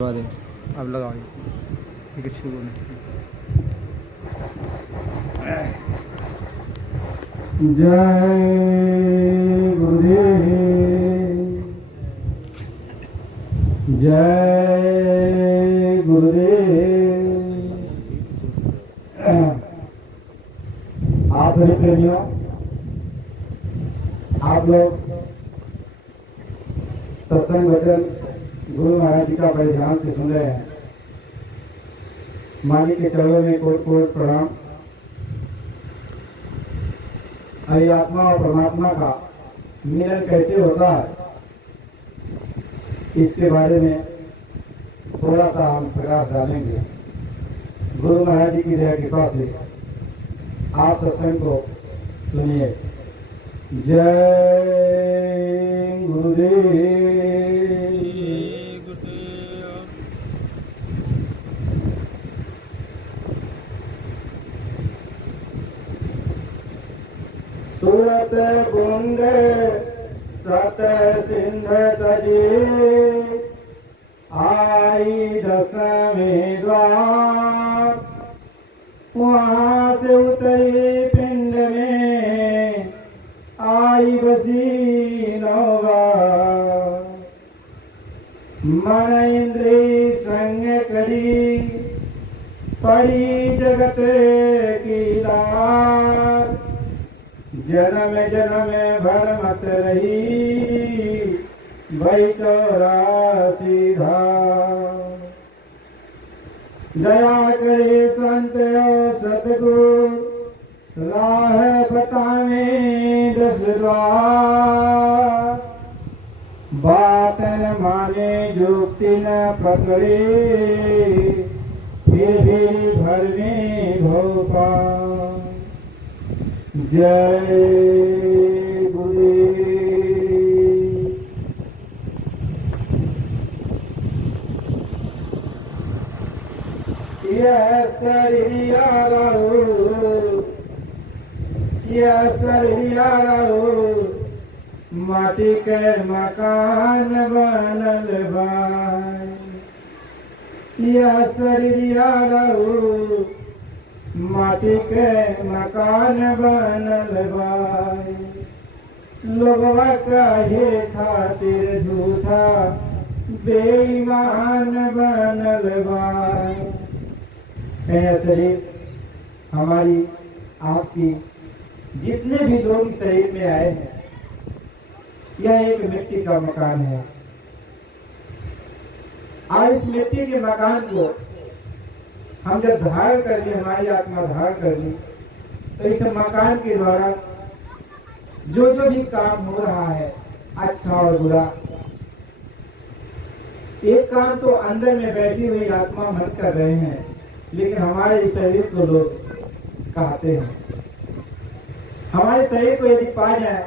दे अब लगाओ ठीक है शुरू में। जय गुरुदेव, जय गुरुदेव। आप सभी प्रेमियों, आप लोग सत्संग वचन गुरु महाराज जी का बड़े ध्यान से सुन रहे हैं। मालिक के चरणों में कोट कोट प्रणाम। अरे आत्मा और परमात्मा का मिलन कैसे होता है, इसके बारे में थोड़ा सा हम प्रकाश डालेंगे। गुरु महाराज जी की दया कृपा से आप सत्संग को सुनिए। जय गुरुदेव। सूरत कुंड सत सिंध तजे, आई दसवें द्वार। वहाँ से उतरी पिंड में, आई बसी नौवा। मन इंद्री संग करी, परी जगत की लार। जन्म जन्म भर मत रही, भई 84 धार। दया करे संत और सतगुरु, राह बतावे 10 द्वार। बात न माने जुक्ति न पकड़े, फिर भी भर में भोपाल। जय गुरुदेव। यह सरिया रहो, माटी के मकान बनल भाई। यह सरिया रहो, माटी के मकान बनल भाई। लोगवा काहे खातिर झूठा बेईमान बनल भाई। शरीर हमारी आपकी जितने भी लोग शरीर में आए हैं, यह एक मिट्टी का मकान है। आज इस मिट्टी के मकान को हम जब धारण कर ली, हमारी आत्मा धारण कर ली, तो इस मकान के द्वारा जो जो भी काम हो रहा है, अच्छा और बुरा, एक काम तो अंदर में बैठी हुई आत्मा मन कर रहे हैं, लेकिन हमारे इस शरीर को लोग कहते हैं। हमारे शरीर को यदि पा जाए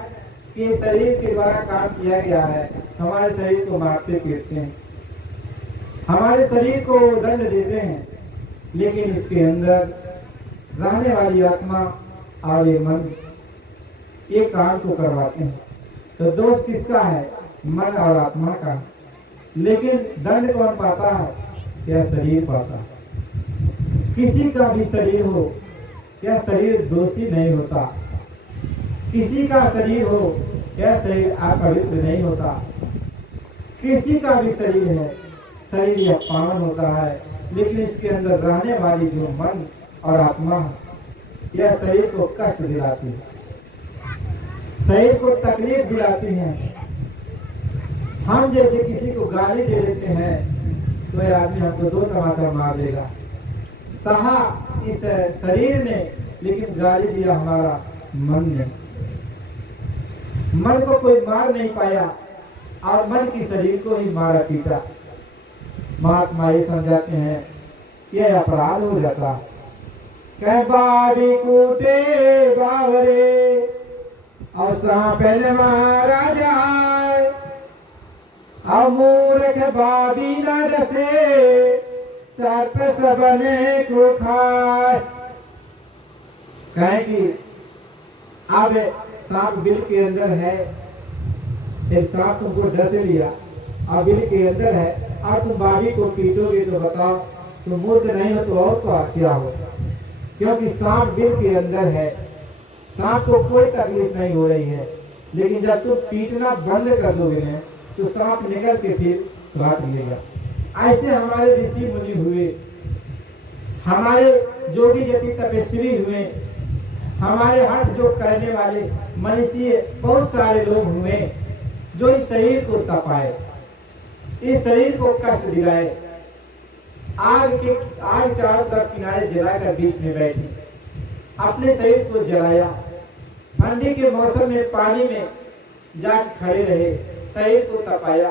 कि शरीर के द्वारा काम किया गया है, हमारे शरीर को मारते पीटते हैं, हमारे शरीर को दंड देते हैं, लेकिन इसके अंदर रहने वाली आत्मा और ये मन ये काम को करवाते हैं। तो दोष किसका है? मन और आत्मा का। लेकिन दंड कौन पाता है? यह शरीर पाता है। किसी का भी शरीर हो, यह शरीर दोषी नहीं होता। किसी का शरीर हो, यह शरीर अपवित्र नहीं होता। किसी का भी शरीर है, शरीर यह पावन होता है, लेकिन इसके अंदर रहने वाली जो मन और आत्मा है, यह शरीर को कष्ट दिलाती है, शरीर को तकलीफ दिलाती है। हम जैसे किसी को गाली दे देते हैं, तो यह आदमी हमको 2 तमाचा मार देगा। सहा इस शरीर ने, लेकिन गाली दिया हमारा मन ने। मन को कोई मार नहीं पाया और मन की शरीर को ही मारा पीटा। महात्मा ये समझाते हैं यह अपराध हो जाता। कह बाबी कूटे बावरे और सांपन मारा जाए, और मूर्ख बाबी न डसे, सर्प सबने को खाए। कहे कि अब सांप बिल के अंदर है, फिर सांप तुमको डस लिया, अब बिल के अंदर है, और तुम बाबी को पीटोगे तो बताओ तुम मूर्ख नहीं हो तो और क्या हो? क्योंकि सांप दिल के अंदर है, सांप को कोई तकलीफ नहीं हो रही है, लेकिन जब तुम पीटना बंद कर दोगे ना तो सांप निकल के फिर काट लेगा। ऐसे हमारे ऋषि मुनि हुए, हमारे जोगी जति तपस्वी हुए, हमारे हट जो करने वाले मनीषी बहुत सारे लोग हुए जो इस शरीर को तपाए, इस शरीर को कष्ट दिलाए, आग चारों तरफ किनारे जलाकर बीच में बैठे, अपने शरीर को जलाया, ठंडी के मौसम में पानी में जाकर खड़े रहे, शरीर को तपाया,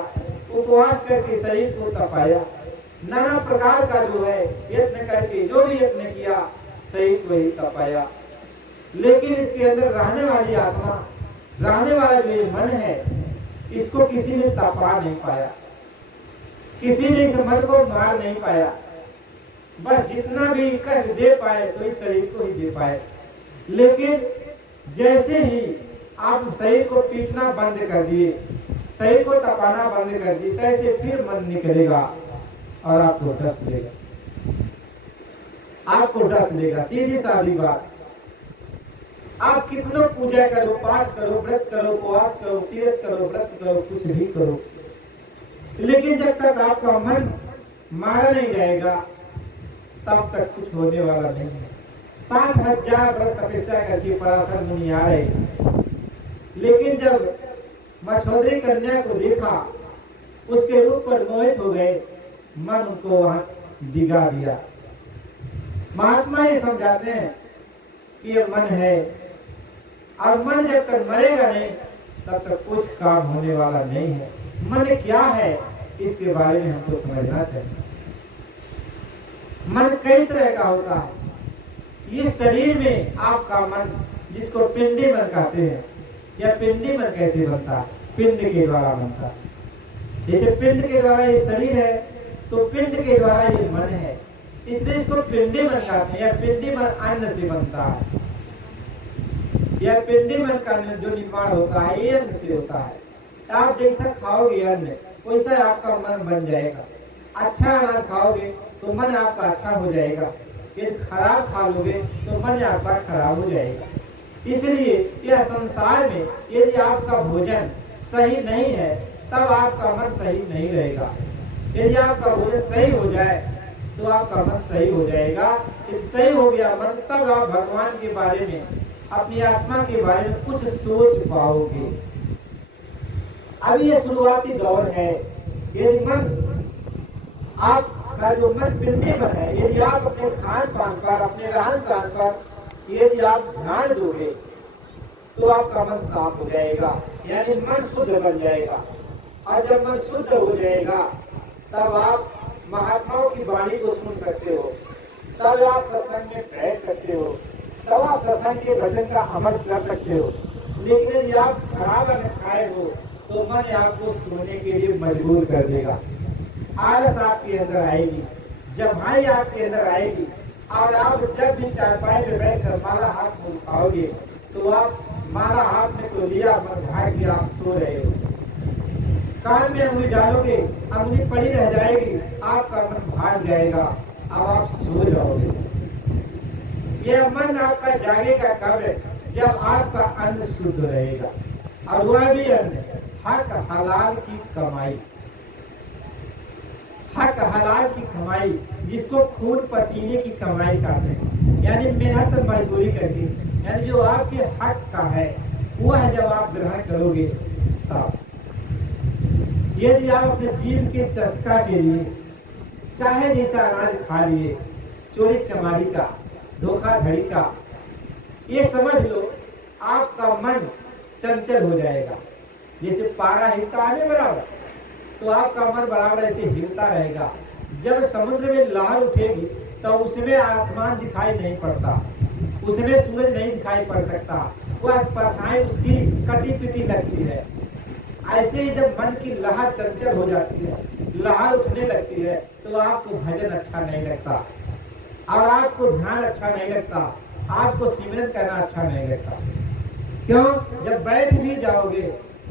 उपवास करके शरीर को तपाया, नाना प्रकार का जो है यत्न करके जो भी यत्न किया शरीर को ही तपाया। लेकिन इसके अंदर रहने वाली आत्मा, रहने वाला जो ये मन है, इसको किसी ने तपा नहीं पाया, किसी ने इस मन को मार नहीं पाया। बस जितना भी कष्ट दे पाए तो इस शरीर को ही दे पाए। लेकिन जैसे ही आप शरीर को पीटना बंद कर दिए, शरीर को तपाना बंद कर दिए, तैसे फिर मन निकलेगा और आपको डस लेगा, आपको डस लेगा। सीधी सादी बात। आप कितनों पूजा करो, पाठ करो, व्रत करो, उपवास करो, तीर्थ करो, व्रत करो, कुछ भी करो, लेकिन जब तक आपका मन मारा नहीं जाएगा तब तक कुछ होने वाला नहीं है। 60,000 वर्ष तपस्या करके पराशर मुनि आ रहे, लेकिन जब मछोदरी कन्या को देखा, उसके रूप पर मोहित हो गए, मन उनको वहां डिगा दिया। महात्मा ये समझाते हैं कि ये मन है, और मन जब तक मरेगा नहीं तब तक कुछ काम होने वाला नहीं है। मन क्या है इसके बारे में हमको समझना चाहिए। मन कई तरह का होता है। इस शरीर में आपका मन, जिसको पिंडी मन कहते हैं, या पिंडी मन कैसे बनता है? पिंड के द्वारा बनता है। जैसे पिंड के द्वारा ये शरीर है तो पिंड के द्वारा ये मन है, इसलिए इसको पिंडी मन कहते हैं। या पिंडी मन अन्न से बनता है, या पिंडी मन का जो निर्माण होता है ये अन्न से होता है। आप जैसा खाओगे अन्न वैसा आपका मन बन जाएगा। अच्छा अनाज खाओगे तो मन आपका अच्छा हो जाएगा, यदि खराब खा लोगे तो मन आपका खराब हो जाएगा। इसलिए यह संसार में यदि आपका भोजन सही नहीं है तब आपका मन सही नहीं रहेगा। यदि आपका भोजन सही हो जाए तो आपका मन सही हो जाएगा। यदि सही हो गया मन, तब आप भगवान के बारे में, अपनी आत्मा के बारे में कुछ सोच पाओगे। अभी ये शुरुआती दौर है। यदि मन, आपका जो मन पिंडी मन है, यदि आप अपने खान पान पर, अपने रहन सहन पर यदि आप ध्यान दोगे तो आपका मन साफ हो जाएगा, यानी मन शुद्ध बन जाएगा। और जब मन शुद्ध हो जाएगा तब आप महात्माओं की वाणी को सुन सकते हो, तब आप सत्संग में बैठ सकते हो, तब आप सत्संग के वचन का अमल कर सकते हो। लेकिन यदि आप खराब अन्न खाए हो तो मन आपको सोने के लिए मजबूर कर देगा। आलस आपके अंदर आएगी, जमाई आपके अंदर आएगी, और आप जब भी चारपाई में बैठकर माला हाथ में उठाओगे तो आप माला हाथ में तो लिया, मन भाग के आप सो रहे हो। कान में अंगुली डालोगे, अंगुली पड़ी रह जाएगी, आपका मन भाग जाएगा, अब आप सो जाओगे। यह मन आपका जागेगा कब? जब आपका अन्न शुद्ध रहेगा, और वह भी अन्न हक हलाल की कमाई, हक हलाल की कमाई, जिसको खून पसीने की कमाई कहते हैं, यानी मेहनत मजदूरी करके, यानी जो आपके हक का है वह जब आप ग्रहण करोगे तब। यदि आप अपने जीवन के चस्का के लिए चाहे जैसा अनाज खा लिए, चोरी चमारी का, धोखाधड़ी का, ये समझ लो आपका मन चंचल हो जाएगा। जैसे पारा हिलता है बराबर, तो आपका मन बराबर ऐसे हिलता रहेगा। जब समुद्र में लहर उठेगी तो उसमें आसमान दिखाई नहीं पड़ता, उसमें सूरज नहीं दिखाई पड़ सकता, वह परछाई उसकी कटी पिटी लगती है। ऐसे ही जब मन की लहर चंचल हो जाती है, लहर उठने लगती है, तो आपको भजन अच्छा नहीं लगता, और आपको ध्यान अच्छा नहीं लगता, आपको सिमरन करना अच्छा नहीं लगता। क्यों? जब बैठ भी जाओगे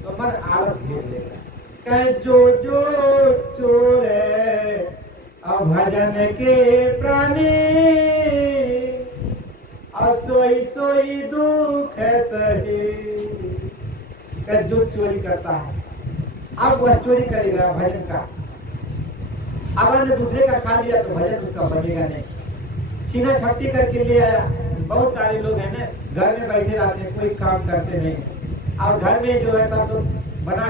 तो मन आलस घेर लेगा, कह जो जो चोरे अब भजन के प्राणी और सोई सोई दुख सही। कह जो चोरी करता है अब वह चोरी करेगा भजन का। अब हमने दूसरे का खा लिया तो भजन उसका बनेगा नहीं। छीना छपटी करके ले आया। बहुत सारे लोग हैं ना घर में बैठे रहते हैं, कोई काम करते नहीं। और घर में जो है सब लोग बना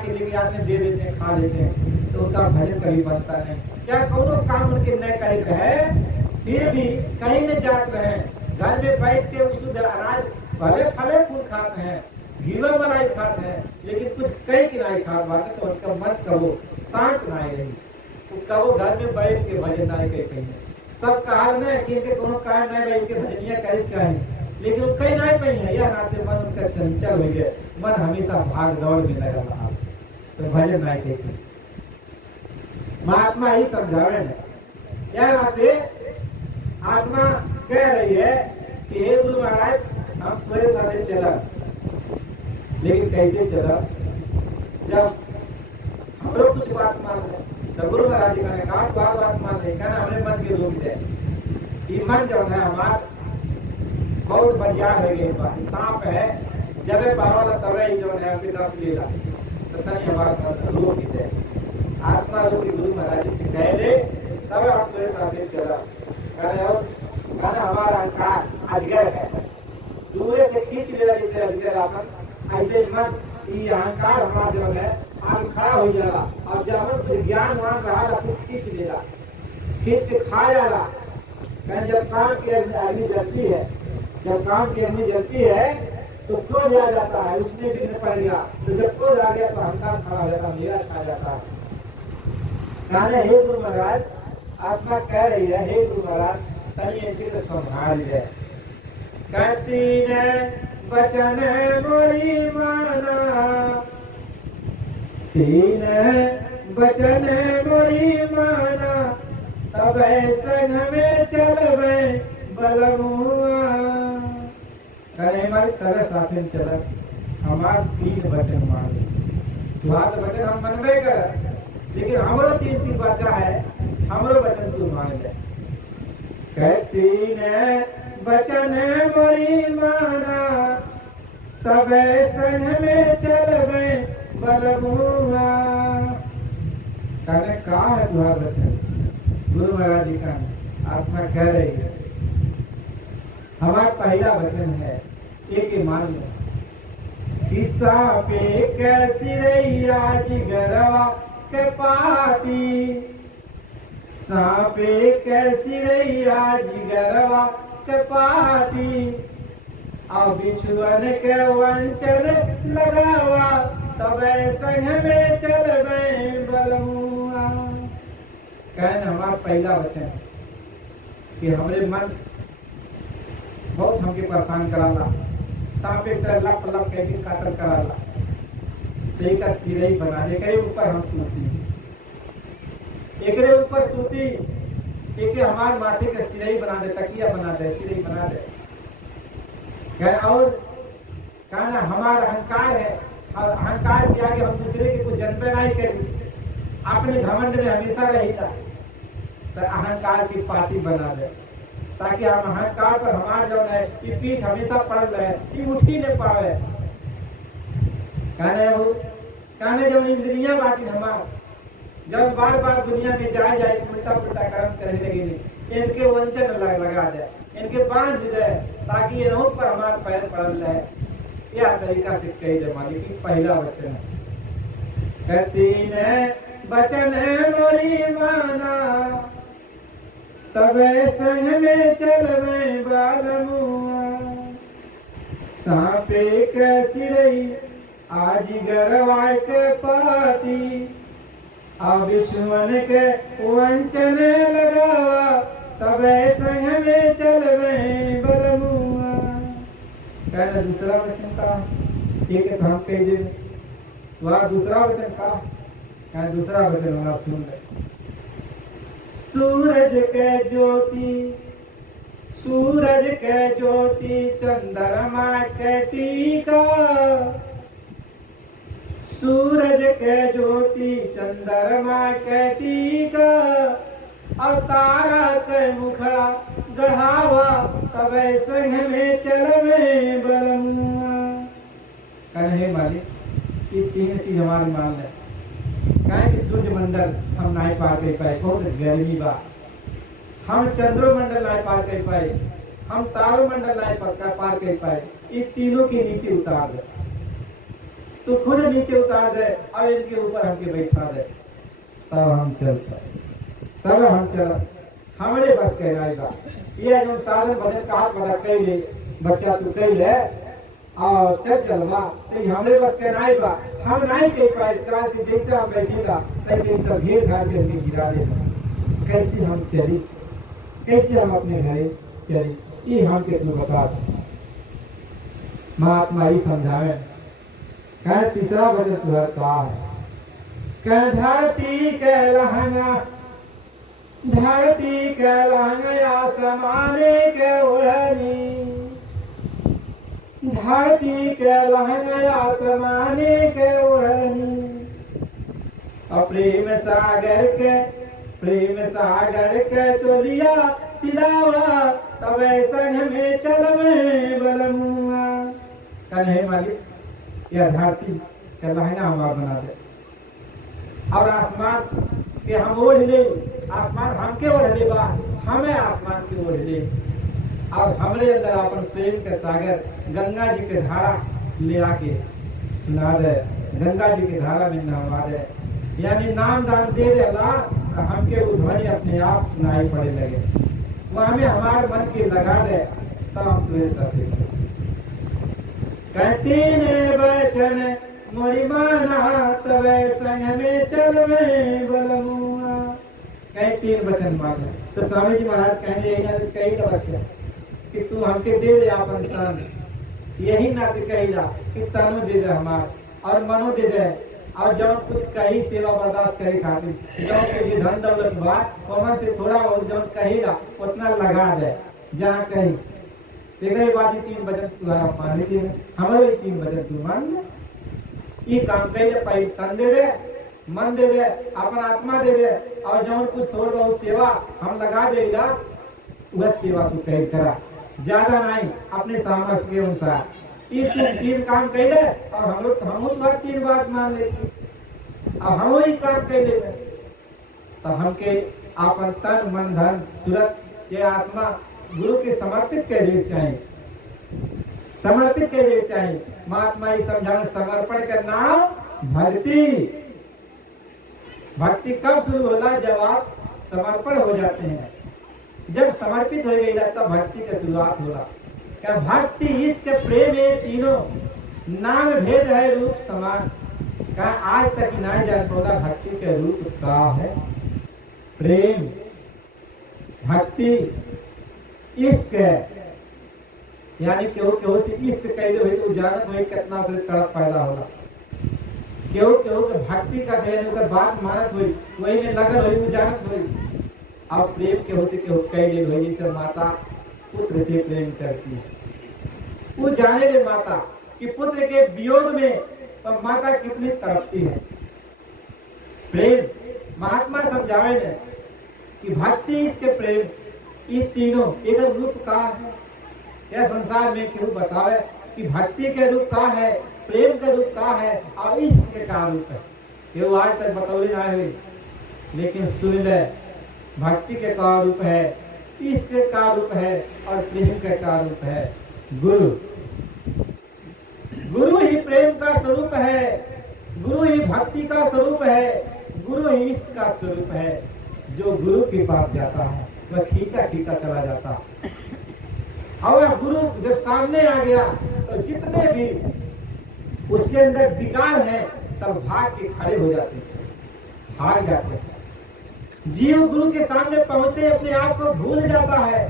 के लेके आते हैं, दे देते हैं, खा लेते हैं, तो उनका भजन कभी बनता नहीं। चाहे कोनो काम उनके न करे रहे फिर भी कहीं न जात रहे, घर में बैठ के शुद्ध अनाज भले फले फूल खाते हैं, घीवा मलाई खाते हैं, लेकिन कुछ कई की नहीं खा पाते तो उनका मन कबो शांत नहीं रही। कबो घर में बैठ के भजन नहीं कहीं सब कहा न कि इनके कोनो कारण नहीं रहे, इनके भजनिया करे चाहिए, लेकिन वो कहीं नहीं पाई है। यह नाते मन उनका चंचल हो गया, मन हमेशा भाग दौड़ में लगा रहा, तो भजन नहीं कहते। महात्मा ही समझावे है। यह नाते आत्मा कह रही है कि हे गुरु महाराज हम तुम्हारे साथ चला, लेकिन कैसे चला? जब हम लोग कुछ बात मान रहे तो गुरु महाराज जी ने कहा बात मान रहे, कहना हमने मन के रोक दे। ये मन जो है हमारा बहुत बढ़िया है, सांप है जब पावल तब जो है रस लेला तो तनी हमारा रोक दे। आत्मा रोक गुरु महाराज जी से कह ले तब आप मेरे साथ चला। कहना हमारा अहंकार अजगर है, दूर से खींच लेगा जैसे अजगर आता, ऐसे मन ये अहंकार हमारा जो है आज खड़ा हो जाएगा और जब हम ज्ञान मान रहा था फिर खींच लेगा, खींच के खा जाएगा। कहना जब काम की अग्नि जलती है, जब काम की अग्नि जलती है तो क्रोध आ जाता है, उसमें विघ्न पड़ गया, तो जब क्रोध आ गया तो अहंकार खड़ा हो जाता, मेरा छा जाता है। कहने हे गुरु महाराज आत्मा कह रही है, हे गुरु महाराज तनी इनके संभाल ले। कहती ने वचन मोरी माना, तीन वचन मोरी माना, तब संग में चलवे बलमुआ। कहे भाई तरह साथ में चल, हमार 3 वचन माने, तुम्हारा वचन हम मनबे कर, लेकिन हमारा 3 बच्चा है, हमारा वचन तू मान ले। कहती ने वचन मोरी माना, तब संग में चलवे बलमुआ। कहने कहा है तुम्हारा वचन? गुरु महाराज जी का आत्मा कह रही है हमारा पहला वचन है एक मान लो, किस्सा पे कैसी रैया जिगरवा के पाती, सांपे कैसी रैया जिगरवा के पाती, अब बिछुअन के वंचन लगावा, तब संग में चलवे बलमुआ। कहना हमारा पहला वचन कि हमरे मन बहुत हमके परेशान कराला, सांप एक तरह लप लप के भी काटल कराला, तो एक सिरई बना दे, एकरे ऊपर हम सूती, एकरे ऊपर सूती, एक हमारे माथे के सिरई बना दे, तकिया बना दे, सिरई बना दे। और कहना हमारा अहंकार है, और अहंकार के आगे हम दूसरे के कुछ जन्म नहीं करें, अपने घमंड में हमेशा रहेगा, तो अहंकार की पार्टी बना दे, ताकि हम अहंकार पर हमारा जो है कि पीठ हमेशा पड़ रहे, कि उठ ही नहीं पावे। कहने जब इंद्रियां बाकी हमारा जब बार बार दुनिया में जाए उल्टा पुल्टा कर्म करने लगे, इनके वंचन लगा दे, इनके बांध दे, ताकि ये नहुं पर हमारा पैर पड़ल रहे। यह तरीका से कही दे मालिक की पहला वचन है। कहती ने वचन मोरी माना, तब संग में चलवे बलमुआ। सांपे कैसी रही आज गरवा के पाती, अब बिछुअन के वंचन लगावा, तब संग में चलवे बलमुआ। कहना दूसरा वचन का ठीक है, तो हम कह दे वह दूसरा वचन का। कहना दूसरा वचन आप सुन ले। सूरज के ज्योति चंद्रमा के टीका, सूरज के ज्योति चंद्रमा के टीका और तारा के मुखड़ा गढ़ावा तब संग में चलवे बलमुआ। कहे मालिक ये तीन चीज हमारी मान है। कहे कि सूर्य मंडल हम नहीं पार कर पाए, बहुत गर्मी बा। हम चंद्रमंडल नहीं पार कर पाए, हम तारोमंडल नहीं पार कर पाए। इस तीनों के नीचे उतार दे, तो खुद नीचे उतार दे और इनके ऊपर हमके बैठा दे, तब हम चल पाए, तब हम चल। हमारे बस कहलाएगा ये जो साधन बने कहा बड़ा कह ले बच्चा तू कह ले और चल चलवा, तो हमारे बस कहलाएगा। हम नहीं कह पाए, से जैसे हम बैठेगा तैसे सब घेर घाट के हमके गिरा देगा। कैसे हम चली, कैसे हम अपने घरे चली, ये हम कितने बता दे। महात्मा ही समझावे। कह तीसरा वचन तुहर का है। कह धरती के लहंगा, धरती के लहंगा आसमाने के ओढ़नी, धरती के लहंगा आसमाने के ओढ़नी। प्रेम सागर के चोलिया सिलावा तब संग में चलवे बलमुआ। कहे मालिक यह धरती का लहंगा हमारा बना दे और आसमान के हम ओढ़ ले, आसमान हमके ओढ़ ले बा, हमें आसमान के ओढ़ ले और हमरे अंदर अपन प्रेम के सागर गंगा जी के धारा ले आके सुना दे, गंगा जी के धारा में नहवा दे। यानी नाम दान दे दे अल्लाह, तो हमके वो ध्वनि अपने आप सुनाई पड़े लगे, वो हमें हमारे मन के लगा दे, तो हम तुम्हें साथ कहती ने बचन मोरी माना तब संग में चलवे बलमुआ। कहीं तीन वचन मांगे तो स्वामी जी महाराज कहेंगे कही तो बच्चा कि तू हमके दे दे अपन तन, यही ना कही कि तनु दे दे हमार और मनो दे दे, और जब कुछ कही सेवा बर्दाश्त करे खातिर जब के धन दौलत बा वहां से थोड़ा और जब कहेगा उतना लगा दे जहाँ कही। देखा बात तीन वचन तुम्हारा मान लीजिए, हमारे तीन वचन तू मान ले। ये काम कही पहले तन दे दे, मन दे दे, अपन आत्मा दे दे, और जब कुछ थोड़ा बहुत सेवा हम लगा देगा वह सेवा तू कही करा, ज्यादा नहीं अपने सामर्थ्य के अनुसार। इस तीन काम कह ले और हम लोग हम तीन बात मान लेते और हम ही काम कर ले, तो हमके अपन तन मन धन सूरत ये आत्मा गुरु के समर्पित कर दे चाहिए, समर्पित कर दे चाहिए। महात्मा ही समझाने समर्पण का नाम भक्ति। भक्ति कब शुरू होला, जब आप समर्पण हो जाते हैं, जब समर्पित हो गई तब भक्ति का शुरुआत होला। क्या भक्ति इश्क प्रेम ये तीनों नाम भेद है रूप समान। क्या आज तक नहीं जान पाता भक्ति के रूप का है। प्रेम भक्ति इश्क यानी केहू से इश्क कैले हुए तो जानत हुई कितना तड़प पैदा होला। केहू के भक्ति का कहने बात मानत हुई वही में लगन हुई वो जानत हुई। और प्रेम केहू से केहू कैले हुई जैसे माता पुत्र से प्रेम करती है, वो जाने ले माता कि पुत्र के वियोग में तो माता कितनी तड़पती है। प्रेम महात्मा समझावे ने कि भक्ति इसके प्रेम ये तीनों एक रूप का है। यह संसार में क्यों बतावे कि भक्ति के रूप का है, प्रेम के रूप का है और इश्क का रूप है। ये वो आज तक बतौली ना हुई, लेकिन सुन ले भक्ति के का रूप है, इश्क का रूप है और प्रेम के का रूप है। गुरु गुरु ही प्रेम का स्वरूप है, गुरु ही भक्ति का स्वरूप है, गुरु ही इश्क का स्वरूप है। जो गुरु के पास जाता है वह खींचा खींचा चला जाता है। और गुरु जब सामने आ गया तो जितने भी उसके अंदर विकार है सब भाग के खड़े हो जाते हैं, भाग जाते हैं। जीव गुरु के सामने पहुंचते अपने आप को भूल जाता है।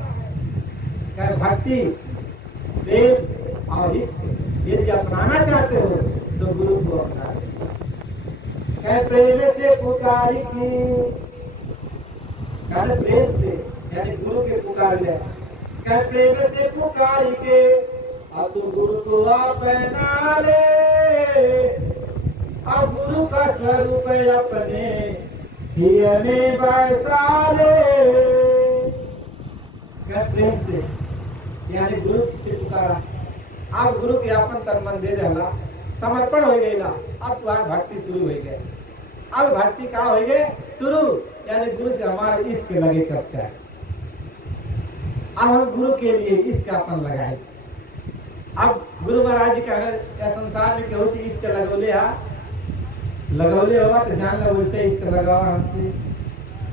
क्या भक्ति प्रेम और इश्क यदि अपनाना चाहते हो तो गुरु को अपना। क्या प्रेम से पुकारी की, प्रेम से यानी गुरु के पुकार ले। क्या प्रेम से पुकारी के अब तो गुरु को अपना ले, और गुरु का स्वरूप अपने हिय में बसा ले। प्रेम से यानी गुरु से पुकारा, आप गुरु के अपन तन मन दे देला, समर्पण हो गईला, अब तुम्हारी भक्ति शुरू हो गई। अब भक्ति का हो गए शुरू, यानी गुरु से हमारे इश्क लगे कब चाहे। अब हम गुरु के लिए इश्क अपन लगाए। अब गुरु महाराज जी का या संसार में केहू से इश्क लगौले लगौले होगा तो जान लो वैसे इश्क लगाओ हमसे,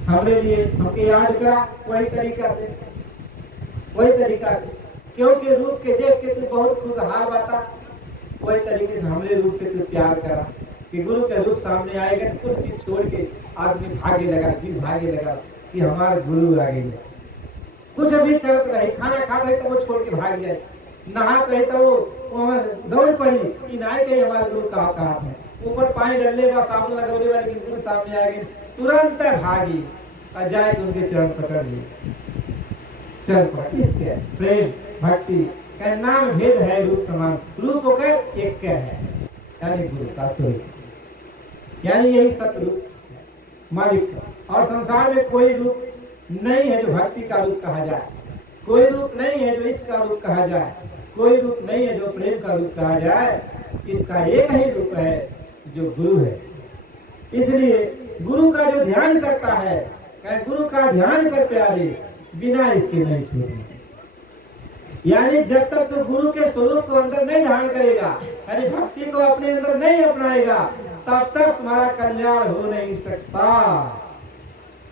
हमारे लिए हमके याद करा वही तरीका से, वही तरीका से क्यों के रूप के देख के तू बहुत खुशहाल बाता, वही तरीके से हमरे रूप से तू प्यार करा कि गुरु का रूप सामने आएगा तो कुछ चीज छोड़ के आदमी भागे लगा, जीव भागे लगा कि हमारे गुरु आ गए। कुछ अभी करत रहे, खाना खा रहे तो वो छोड़ के भाग जाए, नहा रहे तो वो दौड़ पड़ी कि नहाए गए हमारे गुरु कहाँ है, ऊपर पानी डलने बा साबुन लगौले वाले गुरु सामने आ गए, तुरंत भागी और जाए उनके चरण पकड़ लिए, चरण पकड़। इसके प्रेम भक्ति का नाम भेद है, रूप समान, रूप होकर एक है, यानी गुरु का स्वरूप, यानी यही सतरूप मालिक। और संसार में कोई रूप नहीं है जो भक्ति का रूप कहा जाए, कोई रूप नहीं है जो इश्क का रूप कहा जाए, कोई रूप नहीं है जो प्रेम का रूप कहा जाए। इसका एक ही रूप है जो गुरु है। इसलिए गुरु का जो ध्यान करता है, गुरु का ध्यान कर प्यारे बिना इसके नहीं छोड़ने, यानी जब तक तो गुरु के स्वरूप को अंदर नहीं धारण करेगा, यानी भक्ति को अपने अंदर नहीं अपनाएगा, तब तक तुम्हारा कल्याण हो नहीं सकता,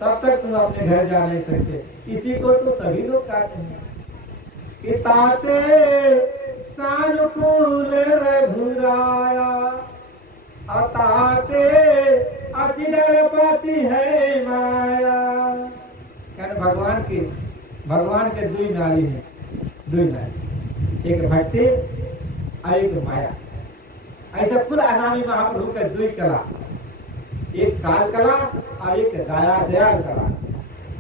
तब तक तुम अपने घर जा नहीं सकते। इसी को तो सभी लोग कहते हैं कि ताते सानुकूल रघुराया, अताते अति डरपति है माया। कहने भगवान के दुई नारी है, दुई नारी, एक भक्ति और एक माया। ऐसा कुल अनामी महाप्रभु का दुई कला, एक काल कला और एक दयाल कला।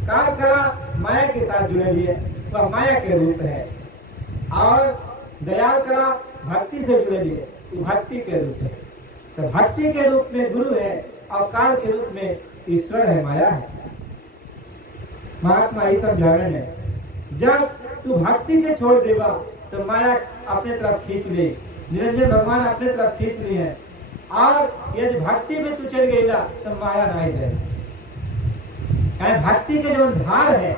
काल कला माया के साथ जुड़े हुए, वह माया के रूप है, और दयाल कला भक्ति से जुड़े हुए, वो भक्ति के रूप है। तो भक्ति के रूप में गुरु है और काल के रूप में ईश्वर है, माया है। महात्मा ये समझा रहे हैं, जब तू भक्ति के छोड़ देगा तो माया अपने तरफ खींच ले, निरंजन भगवान अपने तरफ खींच रही है, और यदि भक्ति में तू चल गई तो माया नहीं जाए। भक्ति के जो धार है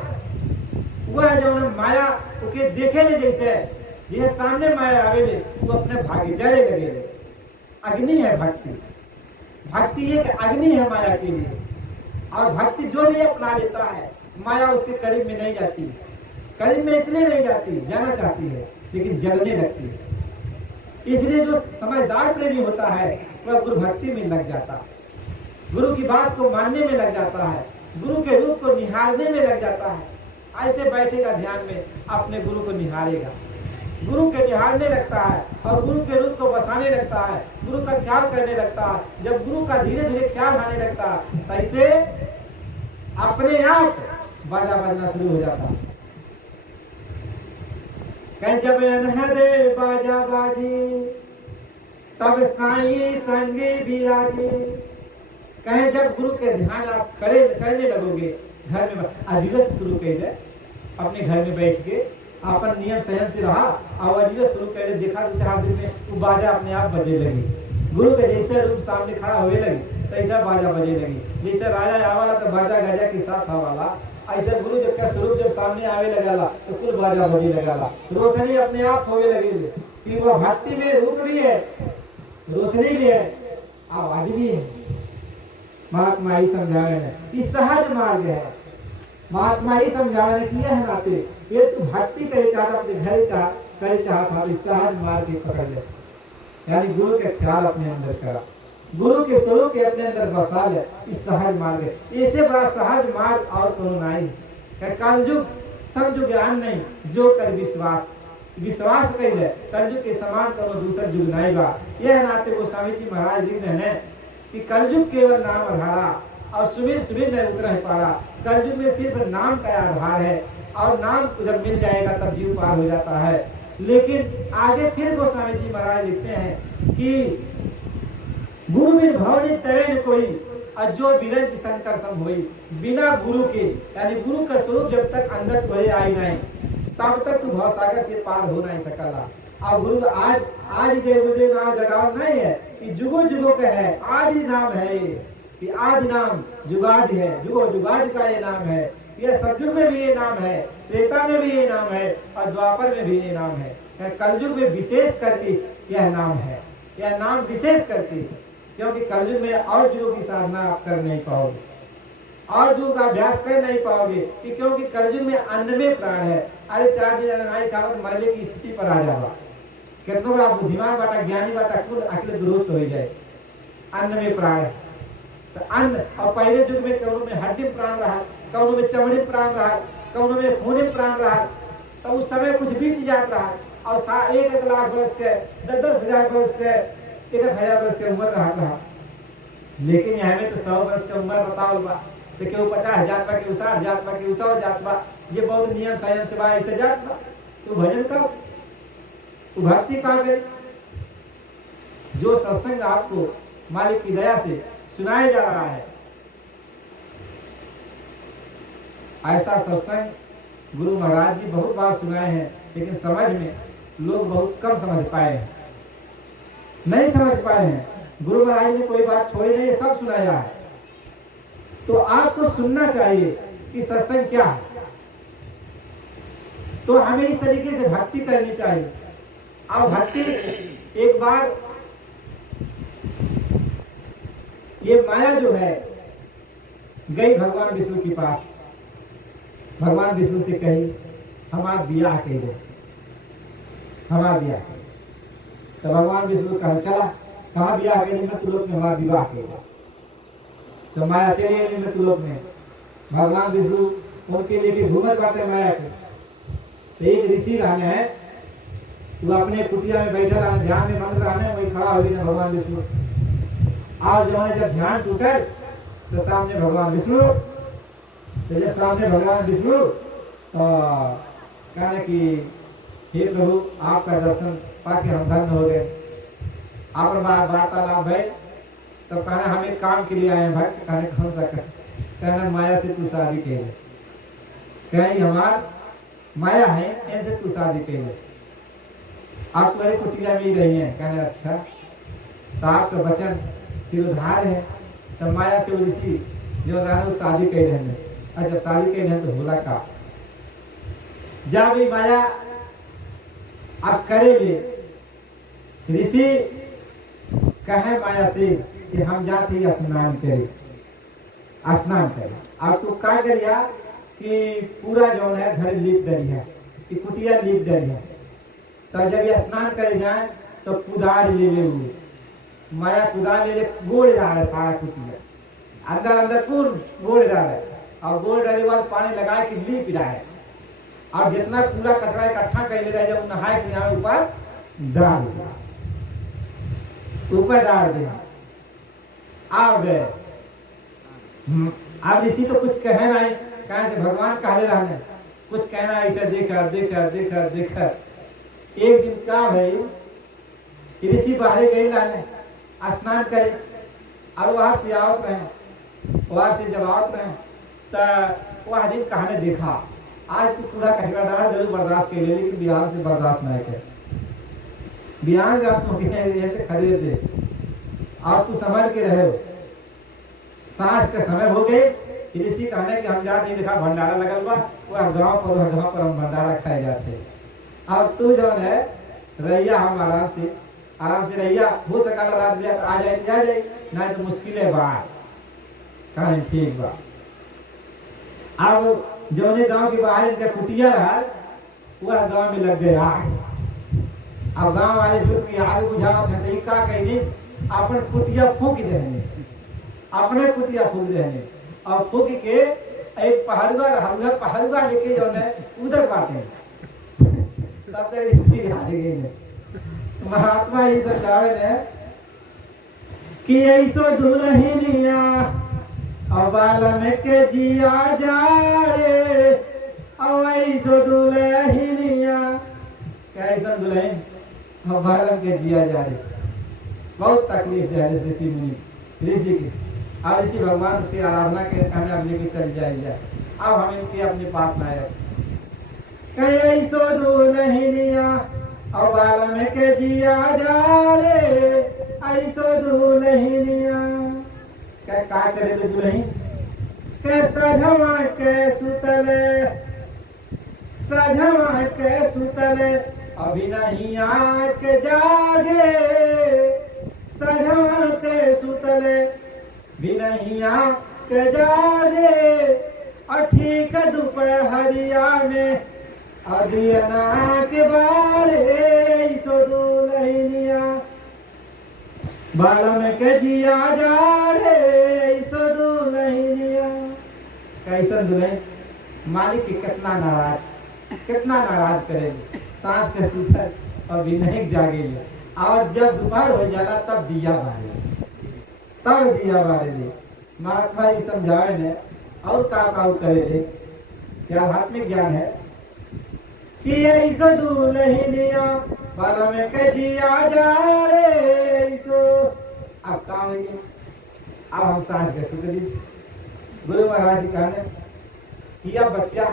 वह जो माया के देखे ले, जैसे सामने माया आवेले वो अपने भागे जले लगे। अग्नि है भक्ति, भक्ति एक अग्नि है माया के लिए, और भक्ति जो भी अपना लेता है माया उसके करीब में नहीं जाती, करीब में इसलिए नहीं जाती, जाना चाहती है लेकिन जलने लगती है। इसलिए जो समझदार प्रेमी होता है वह गुरु भक्ति में लग जाता है, गुरु की बात को मानने में लग जाता है, गुरु के रूप को निहारने में लग जाता है। ऐसे बैठेगा ध्यान में, अपने गुरु को निहारेगा, गुरु के निहारने लगता है और गुरु के रूप को बसाने लगता है, गुरु का ख्याल करने लगता है। जब गुरु का धीरे धीरे ख्याल आने लगता है तो ऐसे अपने आप बाजा बजना शुरू हो जाता है। जब अनहदे बाजा बाजी तब साईं संगे बिराजी। कहे जब गुरु के ध्यान आप करने लगोगे, घर में अधिवस शुरू कर अपने घर में बैठ के अपन नियम संयम से रहा और अधिवस शुरू कर देखा 2-4 दिन में वो बाजा अपने आप बजे लगी। गुरु के जैसे रूप सामने खड़ा होने लगी तैसा बाजा बजे लगी। जैसे राजा आवाला तो बाजा गाजा के साथ आवाला, ऐसे गुरु जब का स्वरूप जब सामने आवे लगाला तो कुल बाजा बजे लगाला, रोशनी अपने आप होने लगी कि वह भक्ति में रूप भी है, रोशनी भी है, आवाज भी है। महात्मा ही समझा रहे हैं कि सहज मार्ग है। महात्मा ही समझा रहे हैं है नाते ये तू भक्ति करे चाहता अपने घर करे चाहता इस सहज मार्ग के पकड़ ले, यानी गुरु के ख्याल अपने अंदर करा, गुरु के स्वरूप के अपने अंदर बसा ले, इस सहज मार्ग है। इससे बड़ा सहज मार्ग और कोनो नहीं है। कलयुग समझो ज्ञान नहीं, जो कर विश्वास कर ले, कलयुग के समान कोनो दूसरा युग नहीं बा। यह नाते गोस्वामी जी महाराज लिख रहे हैं कि कलयुग केवल नाम आधारा और सुबह नहीं उतर पारा। कलयुग में सिर्फ नाम का आधार है और नाम जब मिल जाएगा तब जीव पार हो जाता है। लेकिन आगे फिर गोस्वामी जी महाराज लिखते हैं कि गुरु बिन भवनी तरे न कोई, और जो बिरंज शंकर सम होई। बिना गुरु के, यानी गुरु का स्वरूप जब तक अंदर तुझे आई नहीं, तब तक तू भवसागर से पार हो नहीं सकला। और गुरु आज के मुझे नाम जगाव नहीं है कि जुगो जुगो का है, आदि नाम है कि आदि नाम जुगादि है, जुगो जुगादि का ये नाम है। यह सतयुग में भी ये नाम है, त्रेता में भी ये नाम है, और द्वापर में भी ये नाम है। कलयुग में विशेष करके यह नाम है, यह नाम विशेष करके, क्योंकि कलयुग में और जुगों की साधना आप कर नहीं पाओगे, और जुगों का अभ्यास कर नहीं पाओगे, कि क्योंकि कलयुग में अन्न में प्राण है। अरे 4 दिन अनाज खाओ तो मरने की स्थिति पर आ जाओ। कितनों का बुद्धिमान बाटा, ज्ञानी बाटा, खुद अकेले दुरुस्त हो जाए। अन्न में प्राण है तो अन्न, और पहले युग में कौनों में हड्डी प्राण रहा, कौनों में चमड़ी प्राण रहा, कौनों में खून प्राण रहा, तो उस समय कुछ बीत जात रहा। और 1 लाख वर्ष के, 10-10 हजार वर्ष के, 1,000 वर्ष के उम्र रहा। लेकिन यहाँ में तो 100 वर्ष के उम्र बताओ बा, तो केहू 50 जात बा, केहू 60 जात बा, केहू 100 जात बा। ये बहुत नियम संयम से बा, ऐसे जात बा। तू भजन कर, तू भक्ति कर गई। जो सत्संग आपको मालिक की दया से सुनाया जा रहा है, ऐसा सत्संग गुरु महाराज जी बहुत बार सुनाए हैं, लेकिन समझ में लोग बहुत कम समझ पाए हैं, नहीं समझ पाए हैं। गुरु महाराज ने कोई बात छोड़ी नहीं, सब सुनाया है। तो आपको सुनना चाहिए कि सत्संग क्या है। तो हमें इस तरीके से भक्ति करनी चाहिए। और भक्ति एक बार ये माया जो है गई भगवान विष्णु के पास, भगवान विष्णु से कही हमारा ब्याह कह दो, हमारा ब्याह। तो भगवान विष्णु कहा चला, कहाँ ब्याह के में तुलोक में हमारा विवाह किया। तो माया चली गई में तुलोक में, भगवान विष्णु उनके लेके घूमत बाटे माया के। तो एक ऋषि रहने हैं, वो अपने कुटिया में बैठा रहा, ध्यान में मग्न रहने, वही खड़ा हो गया भगवान विष्णु। और जब ध्यान टूटे तो सामने भगवान विष्णु, तो जब सामने भगवान विष्णु कहने कि हे प्रभु आपका दर्शन पाके हम धन्य हो गए। आप वार्तालाप भय, तो कहना हम एक काम के लिए आए हैं भाई। कहने कौन सा कर, कहना माया से तू शादी के, कहीं हमार माया है ऐसे तू शादी के, आप तुम्हारी कुटिया में ही रही है। कहने अच्छा, तो आपका वचन सिरोधार है। तो माया से ऋषि जो शादी कह रहे हैं, और जब शादी कह रहे हैं तो होला का जब भी माया आप करेंगे। ऋषि कहे माया से कि हम जाते ही स्नान करें, स्नान करें। अब तो क्या करिया कि पूरा जो है घर लीप दरी है, कि कुटिया लीप दरी है। तो जब ये स्नान करे जाए तो कुदार ले ले हुए, माया कुदार ले ले गोड़ रहा है सारा कुटिया, अंदर अंदर पूर्ण गोड़ रहा है। और गोड़ डालने के बाद पानी लगा के लीप रहा है, और जितना कूड़ा कचरा इकट्ठा कर ले रहा है, जब नहाए के यहाँ ऊपर डाल दिया, ऊपर डाल दिया। अब ऋषि तो कुछ कहे नहीं, कहे से भगवान कहले रहने कुछ कहना ऐसा देखा देखा देखा देखा। एक दिन क्या भाई ऋषि बाहर गए लाने स्नान करे, और वहां से आवत रहे, वहां से जब आवत रहे तो वह दिन कहने देखा आज तो पूरा कचरा डाल जरूर बर्दाश्त कर ले, लेकिन बिहार से बर्दाश्त नहीं कर। बिहार से आप ऐसे खरीद दे और तू समझ के रहे हो। सांस के समय हो गए, ऋषि कहने कि हम जाते ही देखा भंडारा लगल बा, वह गांव पर हम भंडारा खाए जाते। अब तू जो है रैया, हम आराम से रैया, हो सका रात बिया आ जाए जा जाए, नहीं तो मुश्किल है बात। कहीं ठीक बा। अब जो गांव के बाहर इनका कुटिया रहा, वह गांव में लग गए आग। अब गांव वाले जुट के आग बुझावत है, तो का कही अपन कुटिया फूक देने, अपने कुटिया फूक देने, और फूक के एक पहरुआ लेके जो है उधर बांटे। तब तक ऋषि आ गए। महात्मा ये समझावे ने कि ऐसो दुल्हनिया अबाल में के जिया जा रे, और ऐसो दुल्हनिया कैसा दुल्हन अबाल के जिया जा रे। बहुत तकलीफ दे ऋषि मुनि ऋषि की। और ऋषि भगवान से आराधना के हमें अब लेके चल जाइए। अब हम इनके अपने पास लाए कहीं सो दुल्हनिया और बाल में के जिया जा रे ऐसो दुल्हनिया क्या करे तो दुल्हन के सजवा के सुतले अभी नहीं आँख जागे सजवा के सुतले भी नहीं आँख जागे और ठीक दोपहरिया में अदियना के बारे सो दुल्हनिया बाल में के जिया जा रे सो दुल्हनिया। कैसन दुल्हन मालिक की कितना नाराज करेगी। सांझ के सुतर और भी नहीं जागेगी और जब दोपहर हो जाला तब दिया बारे महात्मा जी समझाए ने और का करे क्या हाथ में ज्ञान है कि ऐसो दुल्हनिया बाल में के जिया जा रे ऐसो। अब काम है अब हम सांझ के सुतली गुरु महाराज जी कहने कि अब बच्चा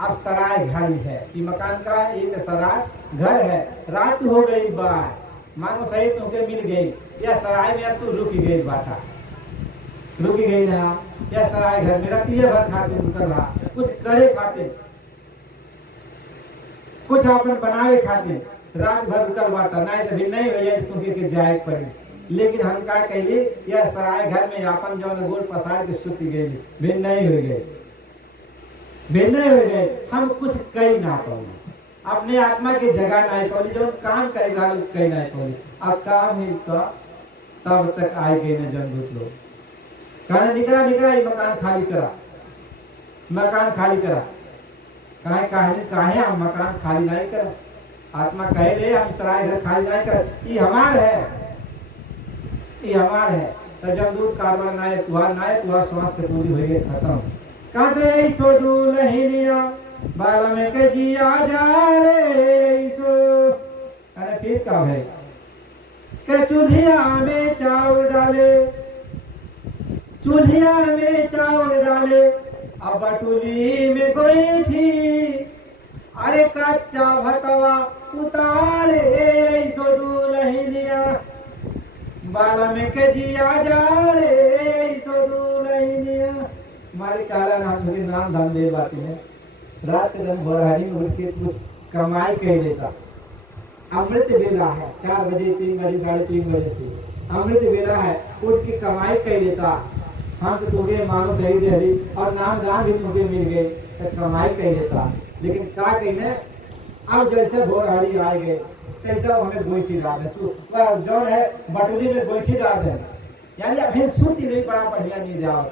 अब सराय घर है कि मकान का एक सराय घर है। रात हो गई बार मानो सही तुमके मिल गई या सराय में अब तू रुक गई बाटा रुक गई रहा या सराय घर में रतिये भर खाते उतर रहा कुछ करे खाते कुछ अपन बनावे खाते रात भर रुकल बाटा नहीं तो भी नहीं भैया तुमके के जाए पड़े। लेकिन हम का कहिए यह सराय घर में अपन जो गोल पसार के सुत गई भिन्न नहीं हो गए हम कुछ कही ना पाओ अपने आत्मा की जगह नहीं पाओ जो काम करेगा कही नहीं पाओ। अब काम ही तो तब तक आए गए न जनभूत लोग कहने निकला ये मकान खाली करा काहे हम मकान खाली नहीं कर आत्मा कहे ले हम सराय घर खाली नहीं कर ये हमार है तो जमदूत कारवा नायक तुहार स्वास्थ्य पूरी हो गई खत्म कहते सो दुल्हनिया बाल में के जिया जा रे सो। अरे फिर का है के चूल्हिया में चावल डाले अब बटुली में कोई थी अरे कच्चा भटवा उतारे सो दुल्हनिया बाल में के जिया जा रे सो दुल्हनिया। हमारे काला नाम धाम दे बाती है रात के दिन भोरहरी में उठ के कुछ कमाई कर लेता। अमृत वेला है 4 बजे 3 बजे 3:30 बजे से अमृत वेला है उठ के कमाई कर लेता। हम तो तुम्हें मानो सही दे और नाम दान भी तुमके मिल गए तो कमाई कर लेता। लेकिन क्या कहने अब जैसे भोरहरी आ गए कैसा हमें गोईठी डाल दे जो है बटुली में गोईठी डाल दे यानी अभी सूती नहीं बड़ा बढ़िया नहीं जाओ